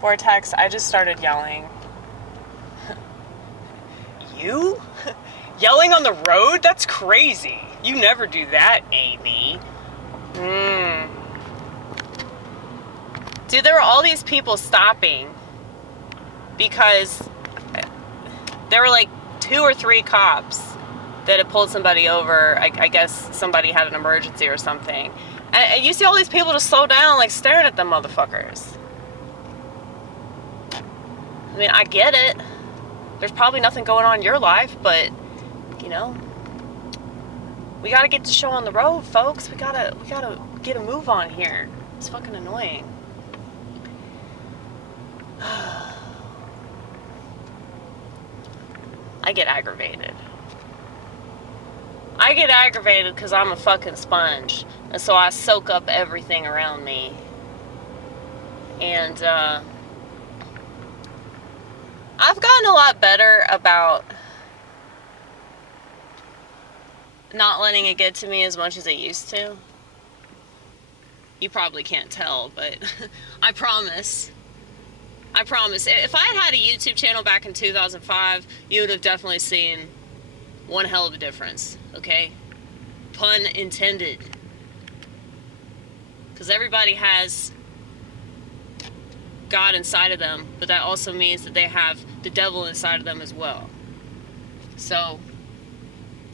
Vortex, I just started yelling. You? Yelling on the road? That's crazy. You never do that, Amy. Dude, there were all these people stopping because there were like 2 or 3 cops that had pulled somebody over. I guess somebody had an emergency or something. And you see all these people just slow down, like staring at them motherfuckers. I mean, I get it. There's probably nothing going on in your life, but, you know, we gotta get the show on the road, folks. We gotta get a move on here. It's fucking annoying. I get aggravated. I get aggravated because I'm a fucking sponge. And so I soak up everything around me. And, I've gotten a lot better about not letting it get to me as much as it used to. You probably can't tell, but I promise. I promise. If I had a YouTube channel back in 2005, you would have definitely seen one hell of a difference, okay? Pun intended. Because everybody has God inside of them, but that also means that they have the devil inside of them as well. So,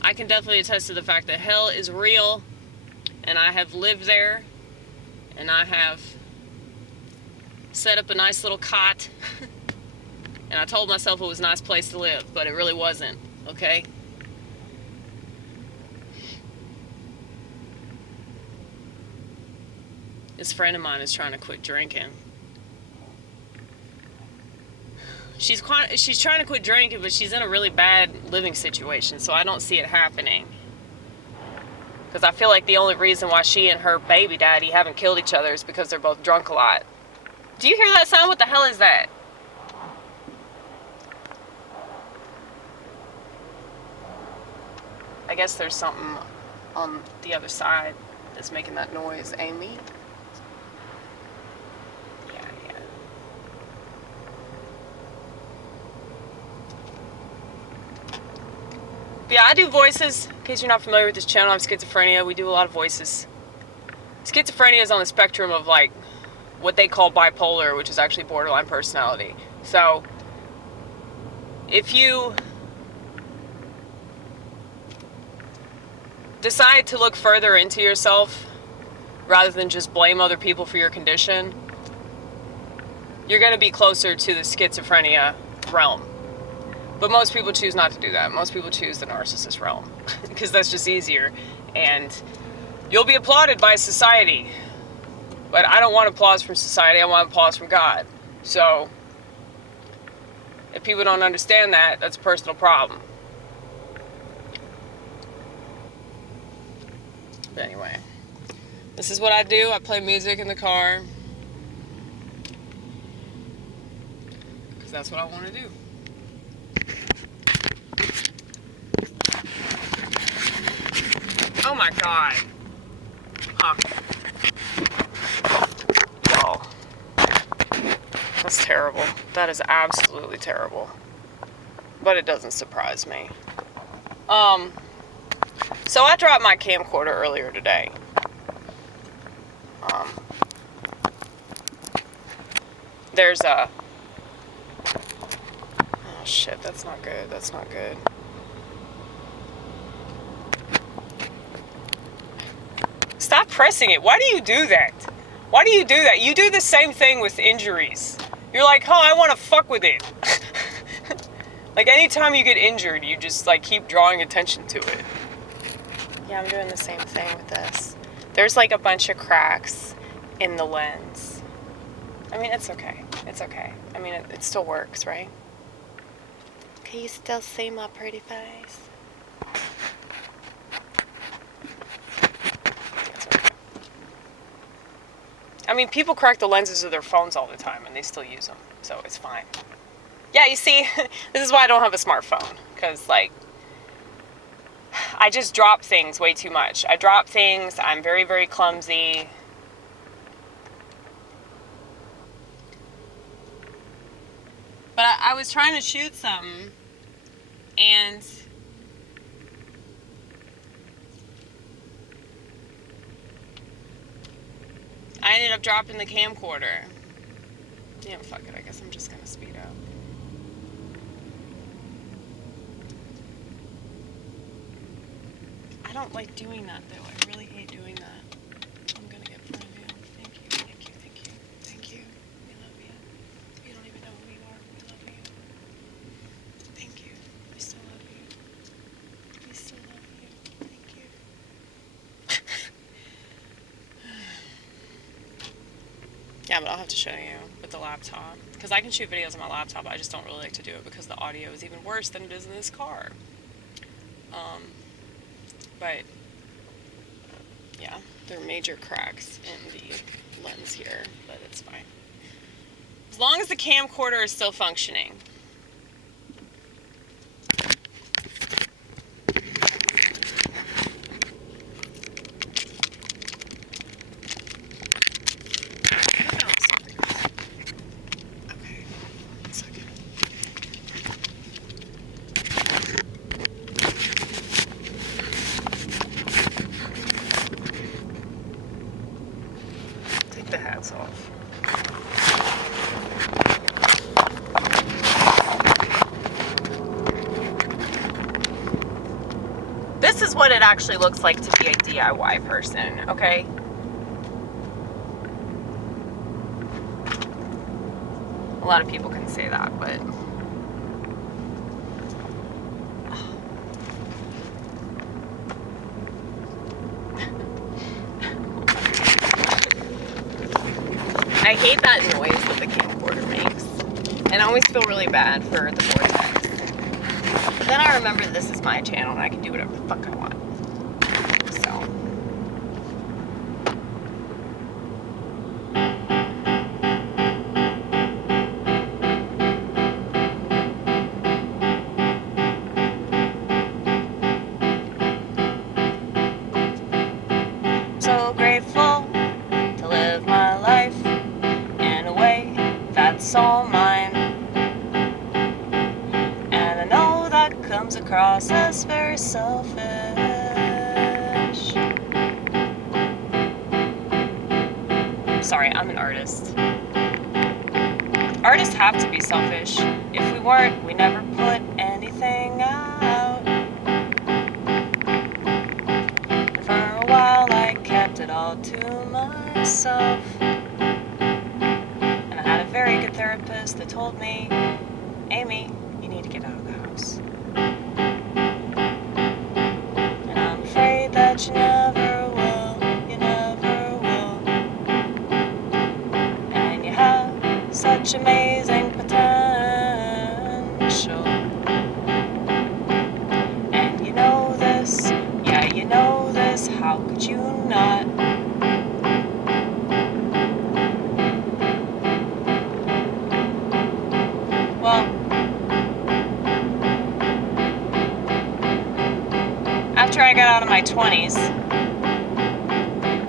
I can definitely attest to the fact that hell is real, and I have lived there, and I have set up a nice little cot, and I told myself it was a nice place to live, but it really wasn't, okay? This friend of mine is trying to quit drinking. She's trying to quit drinking, but she's in a really bad living situation, so I don't see it happening. Because I feel like the only reason why she and her baby daddy haven't killed each other is because they're both drunk a lot. Do you hear that sound? What the hell is that? I guess there's something on the other side that's making that noise. Amy? Yeah, I do voices. In case you're not familiar with this channel, I'm Schizophrenia. We do a lot of voices. Schizophrenia is on the spectrum of like what they call bipolar, which is actually borderline personality. So, if you decide to look further into yourself rather than just blame other people for your condition, you're going to be closer to the schizophrenia realm. But most people choose not to do that. Most people choose the narcissist realm because that's just easier. And you'll be applauded by society. But I don't want applause from society. I want applause from God. So if people don't understand that, that's a personal problem. But anyway, this is what I do. I play music in the car because that's what I want to do. Oh my God. Huh. Oh. That's terrible. That is absolutely terrible. But it doesn't surprise me. So I dropped my camcorder earlier today. There's a... Oh shit, that's not good. That's not good. Stop pressing it. Why do you do that? Why do you do that? You do the same thing with injuries. You're like, oh, I want to fuck with it. Like, anytime you get injured, you just, like, keep drawing attention to it. Yeah, I'm doing the same thing with this. There's, like, a bunch of cracks in the lens. I mean, it's okay. It's okay. I mean, it still works, right? Can you still see my pretty face? I mean, people crack the lenses of their phones all the time, and they still use them, so it's fine. Yeah, you see, this is why I don't have a smartphone, because, like, I just drop things way too much. I drop things, I'm very, very clumsy. was trying to shoot something, and I ended up dropping the camcorder. Yeah, fuck it. I guess I'm just gonna speed up. I don't like doing that though. I really hate doing that. I'm gonna get front of you. Thank you, thank you, thank you, thank you. We love you. You don't even know who you are. We love you. Thank you. We still love you. We still love you. Thank you. Yeah, but I'll have to show you with the laptop. Because I can shoot videos on my laptop, I just don't really like to do it because the audio is even worse than it is in this car. But, yeah, there are major cracks in the lens here, but it's fine. As long as the camcorder is still functioning. The hats off. This is what it actually looks like to be a DIY person, okay? A lot of people can say that, but I hate that noise that the camcorder makes. And I always feel really bad for the vortex. But then I remember this is my channel and I can do whatever the fuck I want. So. So grateful to live my life. That's all mine, and I know that comes across as very selfish. Sorry, I'm an artist. Artists have to be selfish. If we weren't, we never put anything out. For a while I kept it all to myself. Very good therapist that told me, Amy, you need to get out of the house. And I'm afraid that you never will, you never will. And you have such amazing potential. And you know this, yeah, you know this, how could you not? Well, after I got out of my 20s,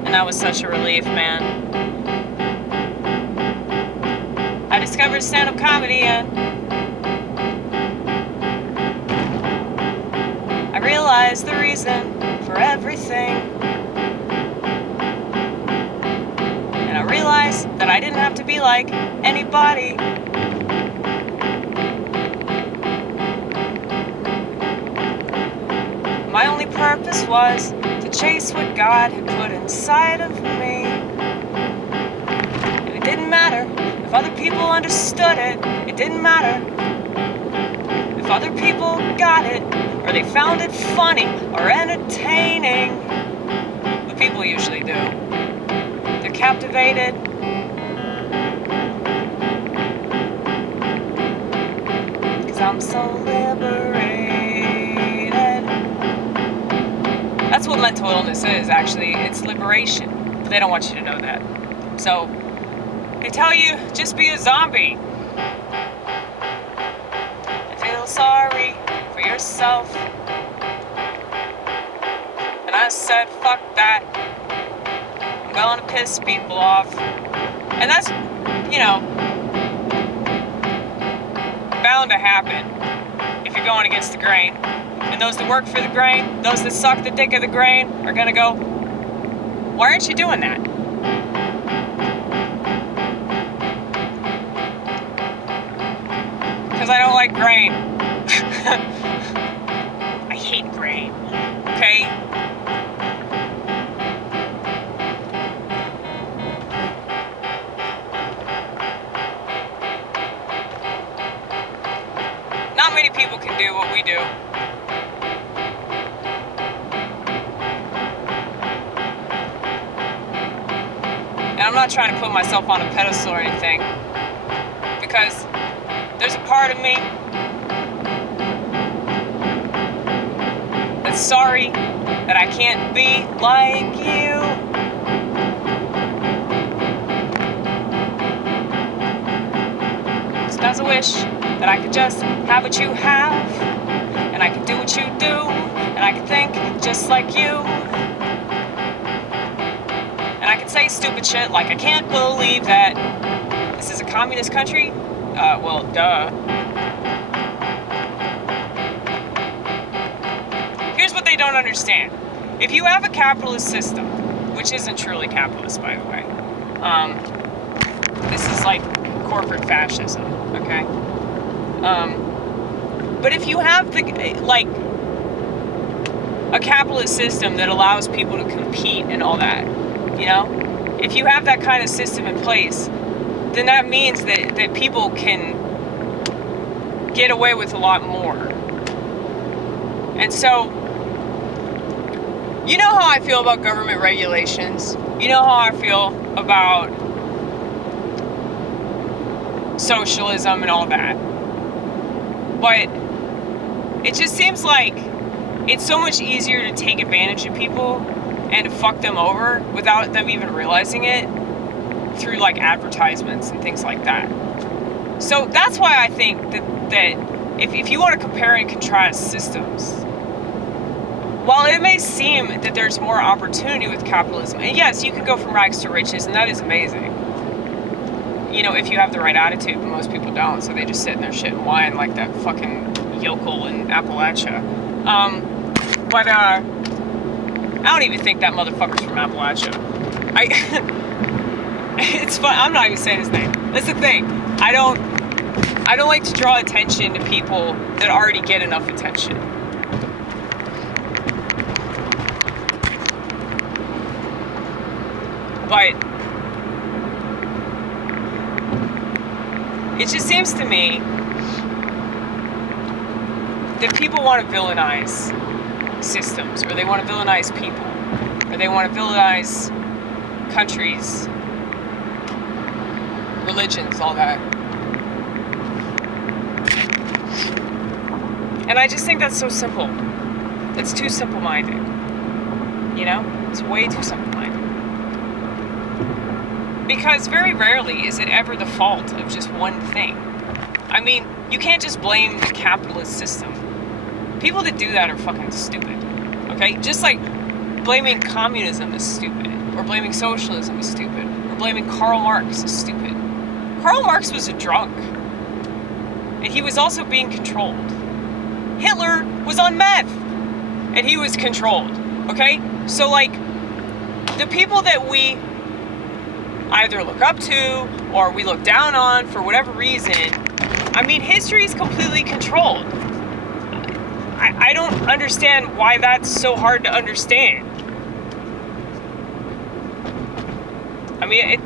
and that was such a relief, man, I discovered stand-up comedy and I realized the reason for everything. And I realized that I didn't have to be like anybody. My only purpose was to chase what God had put inside of me. And it didn't matter if other people understood it. It didn't matter if other people got it, or they found it funny or entertaining. But people usually do. They're captivated. Because I'm so liberated. That's what mental illness is, actually. It's liberation. But they don't want you to know that. So, they tell you, just be a zombie. And feel sorry for yourself. And I said, fuck that. I'm gonna piss people off. And that's, you know, bound to happen if you're going against the grain. And those that work for the grain, those that suck the dick of the grain, are gonna go, why aren't you doing that? Because I don't like grain. I hate grain, okay? Not many people can do what we do. And I'm not trying to put myself on a pedestal or anything, because there's a part of me that's sorry that I can't be like you. Sometimes I wish that I could just have what you have, and I could do what you do, and I could think just like you. And I could say stupid shit like, I can't believe that this is a communist country. Well, duh. Here's what they don't understand. If you have a capitalist system, which isn't truly capitalist, by the way, this is like corporate fascism, okay? But if you have a capitalist system that allows people to compete and all that, you know, if you have that kind of system in place, then that means that people can get away with a lot more. And so, you know how I feel about government regulations. You know how I feel about socialism and all that. But it just seems like it's so much easier to take advantage of people and to fuck them over without them even realizing it through like advertisements and things like that. So that's why I think that if you want to compare and contrast systems, while it may seem that there's more opportunity with capitalism, and yes, you can go from rags to riches, and that is amazing, you know, if you have the right attitude, but most people don't, so they just sit in their shit and whine like that fucking yokel in Appalachia. But I don't even think that motherfucker's from Appalachia. It's fun. I'm not even saying his name. That's the thing. I don't like to draw attention to people that already get enough attention. But it just seems to me that people want to villainize systems, or they want to villainize people, or they want to villainize countries, religions, all that. And I just think that's so simple. It's too simple-minded. You know? It's way too simple-minded. Because very rarely is it ever the fault of just one thing. I mean, you can't just blame the capitalist system. People that do that are fucking stupid. Okay? Just like blaming communism is stupid, or blaming socialism is stupid, or blaming Karl Marx is stupid. Karl Marx was a drunk, and he was also being controlled. Hitler was on meth, and he was controlled. Okay? So like, the people that we either look up to or we look down on for whatever reason, I mean, history is completely controlled. I don't understand why that's so hard to understand. I mean,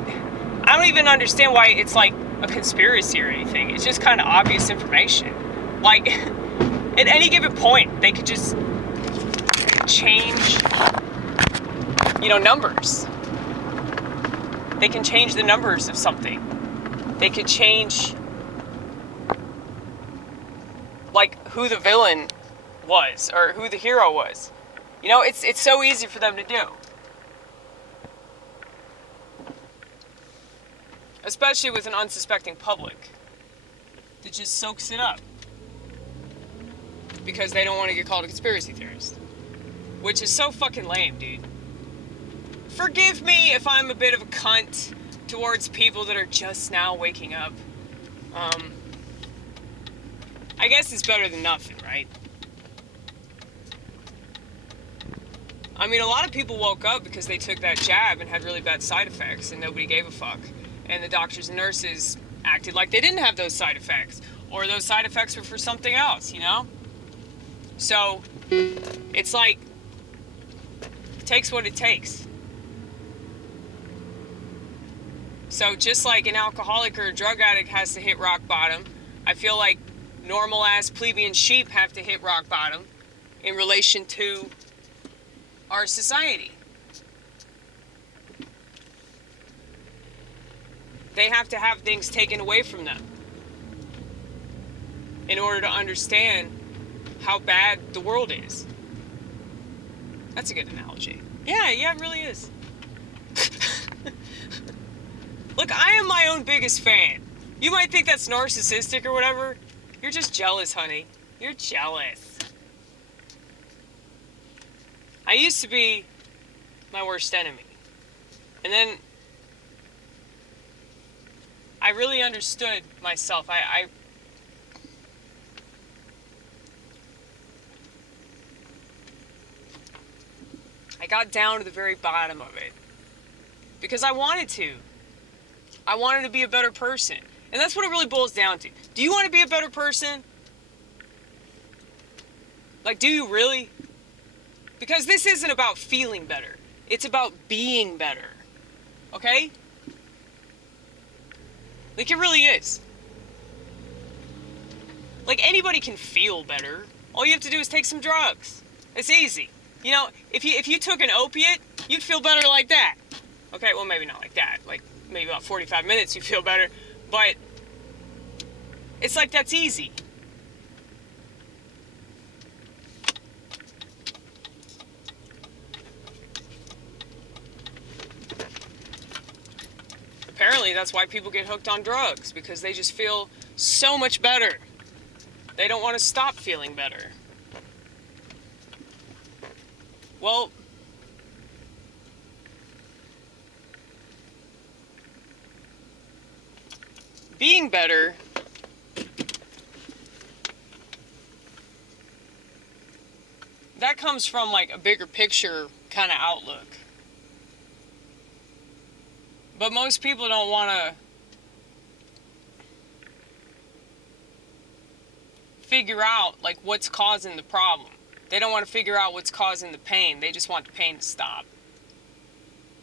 I don't even understand why it's like a conspiracy or anything. It's just kind of obvious information. Like, at any given point, they could just change, you know, numbers. They can change the numbers of something. They could change, like, who the villain was or who the hero was. You know, it's so easy for them to do. Especially with an unsuspecting public that just soaks it up because they don't want to get called a conspiracy theorist, which is so fucking lame, dude. Forgive me if I'm a bit of a cunt towards people that are just now waking up. I guess it's better than nothing, right? I mean, a lot of people woke up because they took that jab and had really bad side effects, and nobody gave a fuck. And the doctors and nurses acted like they didn't have those side effects, or those side effects were for something else, you know? So, it's like, it takes what it takes. So just like an alcoholic or a drug addict has to hit rock bottom, I feel like normal ass plebeian sheep have to hit rock bottom in relation to our society. They have to have things taken away from them in order to understand how bad the world is. That's a good analogy. Yeah, it really is. Look, I am my own biggest fan. You might think that's narcissistic or whatever. You're just jealous, honey. You're jealous. I used to be my worst enemy. And then I really understood myself. I got down to the very bottom of it. Because I wanted to. I wanted to be a better person. And that's what it really boils down to. Do you want to be a better person? Like, do you really? Because this isn't about feeling better. It's about being better. Okay? Like, it really is. Like, anybody can feel better. All you have to do is take some drugs. It's easy. You know, if you took an opiate, you'd feel better like that. Okay, well, maybe not like that. Like, maybe about 45 minutes you feel better. But it's like that's easy. Apparently, that's why people get hooked on drugs, because they just feel so much better. They don't want to stop feeling better. Well, being better that comes from like a bigger picture kind of outlook. But most people don't want to figure out like what's causing the problem. They don't want to figure out what's causing the pain. They just want the pain to stop.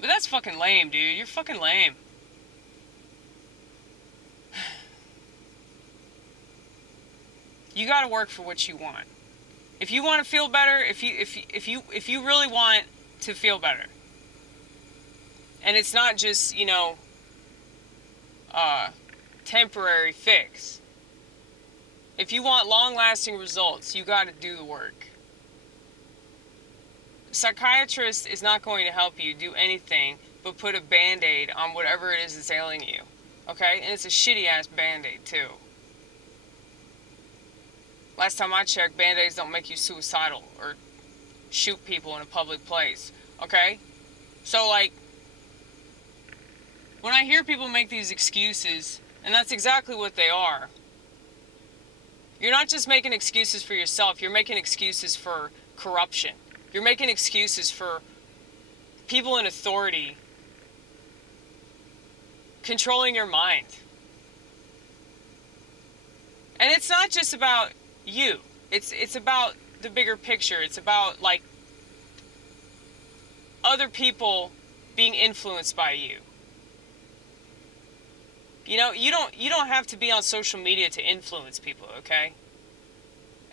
But that's fucking lame, dude. You're fucking lame. You got to work for what you want. If you want to feel better, if you really want to feel better, and it's not just, you know, temporary fix. If you want long-lasting results, you got to do the work. A psychiatrist is not going to help you do anything but put a band-aid on whatever it is that's ailing you. Okay? And it's a shitty-ass band-aid, too. Last time I checked, band-aids don't make you suicidal or shoot people in a public place. Okay? So, like, when I hear people make these excuses, and that's exactly what they are, you're not just making excuses for yourself, you're making excuses for corruption. You're making excuses for people in authority controlling your mind. And it's not just about you. It's about the bigger picture. It's about, like, other people being influenced by you. You know, you don't have to be on social media to influence people, okay?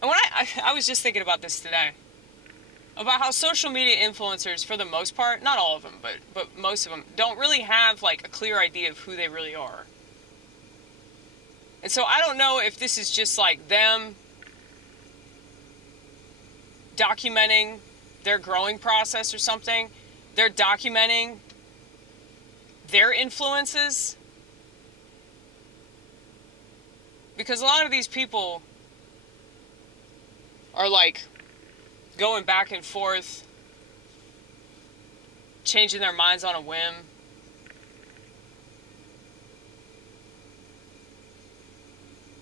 And when I was just thinking about this today, about how social media influencers, for the most part, not all of them, but most of them, don't really have, like, a clear idea of who they really are. And so I don't know if this is just, like, them documenting their growing process or something. They're documenting their influences. Because a lot of these people are, like, going back and forth, changing their minds on a whim.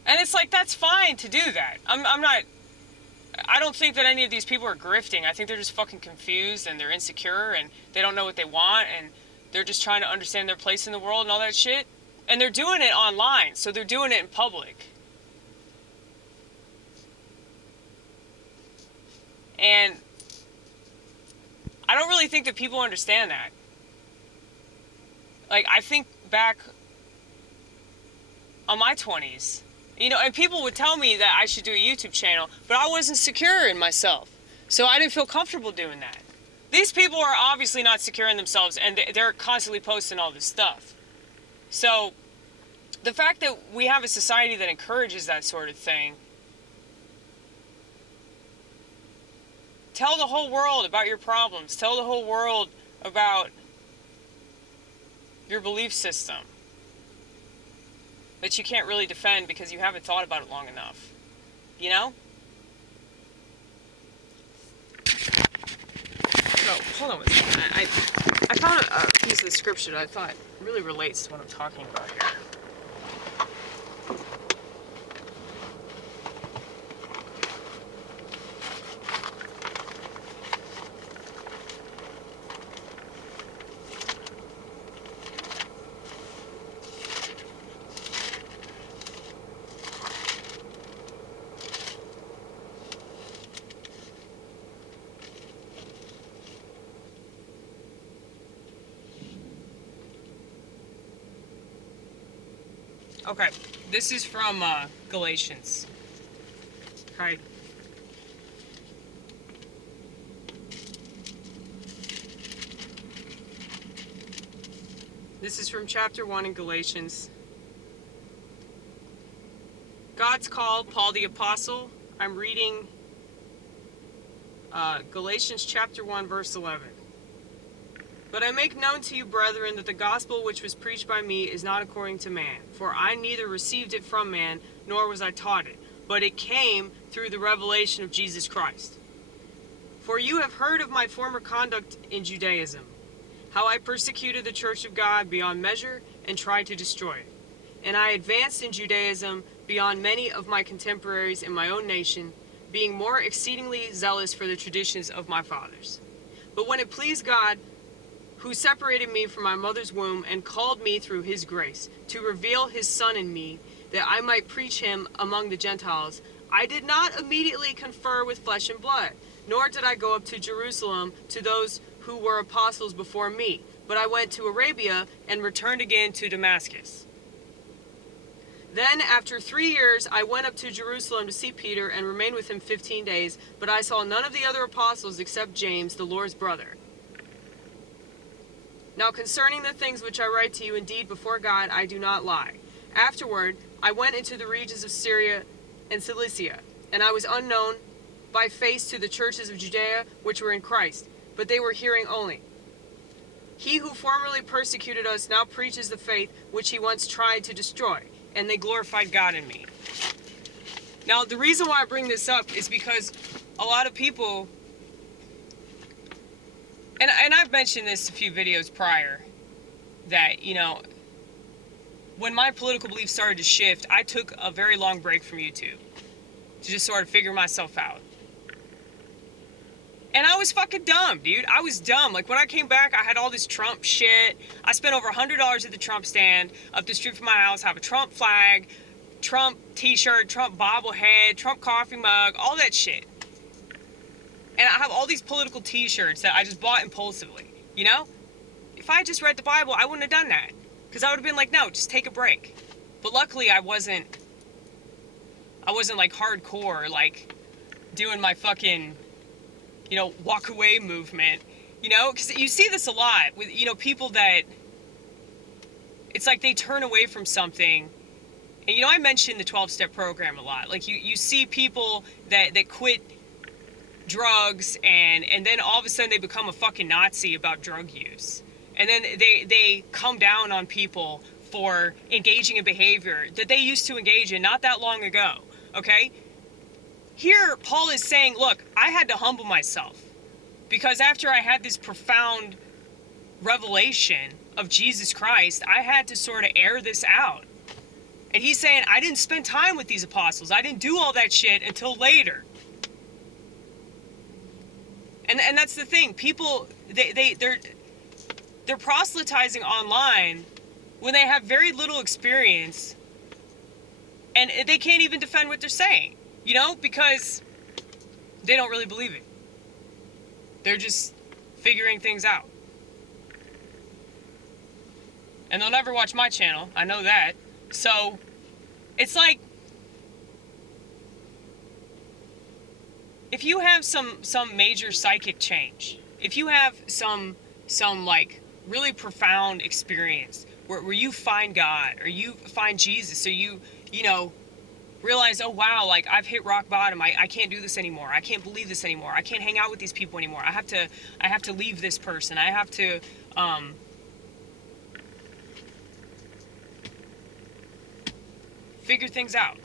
And it's like, that's fine to do that. I don't think that any of these people are grifting. I think they're just fucking confused and they're insecure and they don't know what they want and they're just trying to understand their place in the world and all that shit. And they're doing it online, so they're doing it in public. And I don't really think that people understand that. Like, I think back on my 20s, you know, and people would tell me that I should do a YouTube channel, but I wasn't secure in myself. So I didn't feel comfortable doing that. These people are obviously not secure in themselves, and they're constantly posting all this stuff. So the fact that we have a society that encourages that sort of thing, tell the whole world about your problems. Tell the whole world about your belief system that you can't really defend because you haven't thought about it long enough. You know? So, hold on one second. I found a piece of the scripture that I thought really relates to what I'm talking about here. Okay, this is from Galatians. Okay. This is from chapter 1 in Galatians. God's call, Paul the Apostle. I'm reading Galatians chapter 1, verse 11. But I make known to you, brethren, that the gospel which was preached by me is not according to man. For I neither received it from man, nor was I taught it, but it came through the revelation of Jesus Christ. For you have heard of my former conduct in Judaism, how I persecuted the church of God beyond measure and tried to destroy it. And I advanced in Judaism beyond many of my contemporaries in my own nation, being more exceedingly zealous for the traditions of my fathers. But when it pleased God, who separated me from my mother's womb and called me through his grace, to reveal his Son in me, that I might preach him among the Gentiles, I did not immediately confer with flesh and blood, nor did I go up to Jerusalem to those who were apostles before me, but I went to Arabia and returned again to Damascus. Then, after 3 years, I went up to Jerusalem to see Peter and remained with him 15 days, but I saw none of the other apostles except James, the Lord's brother. Now concerning the things which I write to you, indeed before God I do not lie. Afterward I went into the regions of Syria and Cilicia, and I was unknown by face to the churches of Judea which were in Christ, but they were hearing only. He who formerly persecuted us now preaches the faith which he once tried to destroy, and they glorified God in me. Now the reason why I bring this up is because a lot of people, and I've mentioned this a few videos prior, that, you know, when my political beliefs started to shift, I took a very long break from YouTube to just sort of figure myself out. And I was fucking dumb, dude. I was dumb. Like, when I came back, I had all this Trump shit. I spent over $100 at the Trump stand up the street from my house. I have a Trump flag, Trump t-shirt, Trump bobblehead, Trump coffee mug, all that shit. And I have all these political t-shirts that I just bought impulsively, you know? If I had just read the Bible, I wouldn't have done that. Because I would have been like, no, just take a break. But luckily, I wasn't like hardcore, like doing my fucking, you know, walk away movement, you know? Because you see this a lot with, you know, people that, it's like they turn away from something. And, you know, I mentioned the 12-step program a lot. Like, you see people that quit drugs and then all of a sudden they become a fucking Nazi about drug use. And then they come down on people for engaging in behavior that they used to engage in not that long ago, okay? Here, Paul is saying, look, I had to humble myself because after I had this profound revelation of Jesus Christ, I had to sort of air this out. And he's saying, I didn't spend time with these apostles. I didn't do all that shit until later. And that's the thing. People, they're proselytizing online when they have very little experience, and they can't even defend what they're saying, you know, because they don't really believe it. They're just figuring things out. And they'll never watch my channel, I know that. So, it's like, if you have some major psychic change, if you have some like really profound experience where you find God, or you find Jesus, or you know, realize, oh wow, like I've hit rock bottom, I can't do this anymore, I can't believe this anymore, I can't hang out with these people anymore, I have to leave this person, I have to figure things out.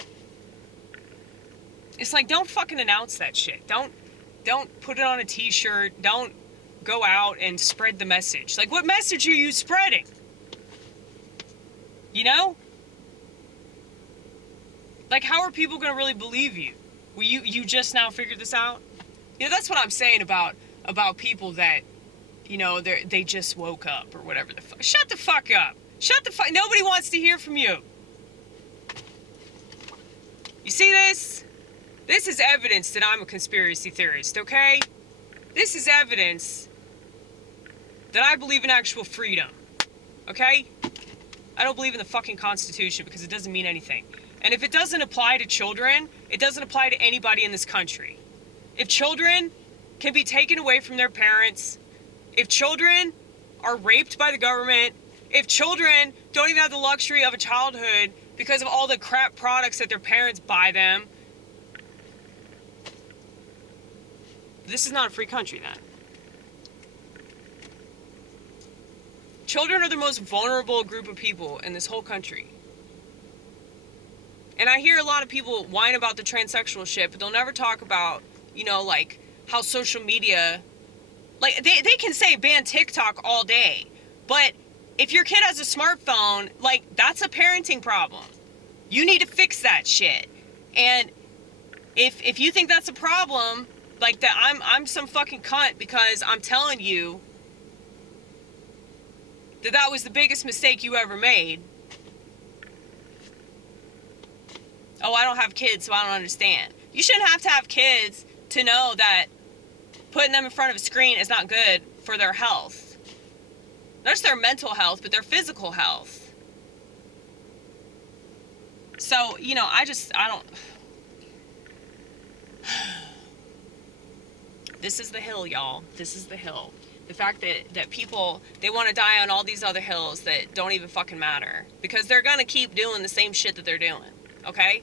It's like, don't fucking announce that shit. Don't put it on a t-shirt. Don't go out and spread the message. Like, what message are you spreading? You know? Like, how are people gonna really believe you? Well, you just now figured this out? You know, that's what I'm saying about people that, you know, they just woke up or whatever the fuck. Shut the fuck up. Shut the fuck. Nobody wants to hear from you. You see this? This is evidence that I'm a conspiracy theorist, okay? This is evidence that I believe in actual freedom, okay? I don't believe in the fucking Constitution because it doesn't mean anything. And if it doesn't apply to children, it doesn't apply to anybody in this country. If children can be taken away from their parents, if children are raped by the government, if children don't even have the luxury of a childhood because of all the crap products that their parents buy them, this is not a free country then. Children are the most vulnerable group of people in this whole country. And I hear a lot of people whine about the transsexual shit, but they'll never talk about, you know, like, how social media, like, they can say ban TikTok all day, but if your kid has a smartphone, like, that's a parenting problem. You need to fix that shit. And if you think that's a problem, like that I'm some fucking cunt because I'm telling you that was the biggest mistake you ever made. Oh, I don't have kids, so I don't understand. You shouldn't have to have kids to know that putting them in front of a screen is not good for their health. Not just their mental health, but their physical health. So, you know, I don't... This is the hill, y'all. This is the hill. The fact that people, they want to die on all these other hills that don't even fucking matter. Because they're going to keep doing the same shit that they're doing. Okay?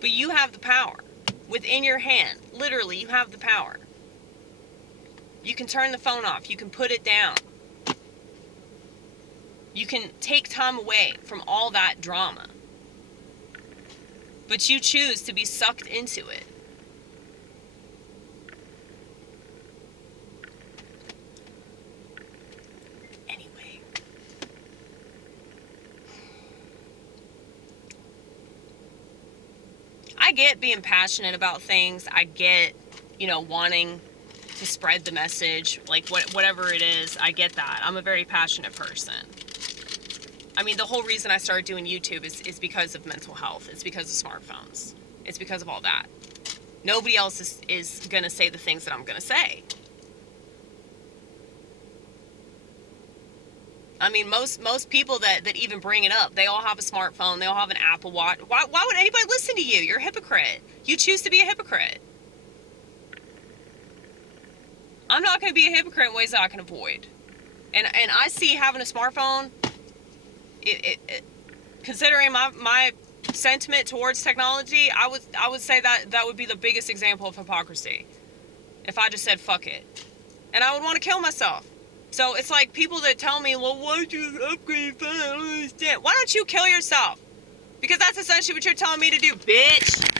But you have the power. Within your hand. Literally, you have the power. You can turn the phone off. You can put it down. You can take time away from all that drama. But you choose to be sucked into it. I get being passionate about things. I get, you know, wanting to spread the message, like whatever it is. I get that. I'm a very passionate person. I mean, the whole reason I started doing YouTube is because of mental health. It's because of smartphones. It's because of all that. Nobody else is going to say the things that I'm going to say. I mean, most people that even bring it up, they all have a smartphone, they all have an Apple Watch. Why would anybody listen to you? You're a hypocrite. You choose to be a hypocrite. I'm not going to be a hypocrite in ways that I can avoid. And I see having a smartphone, considering my sentiment towards technology, I would say that would be the biggest example of hypocrisy. If I just said fuck it. And I would want to kill myself. So it's like people that tell me, well, why don't you upgrade your phone? I don't understand. Why don't you kill yourself? Because that's essentially what you're telling me to do, bitch.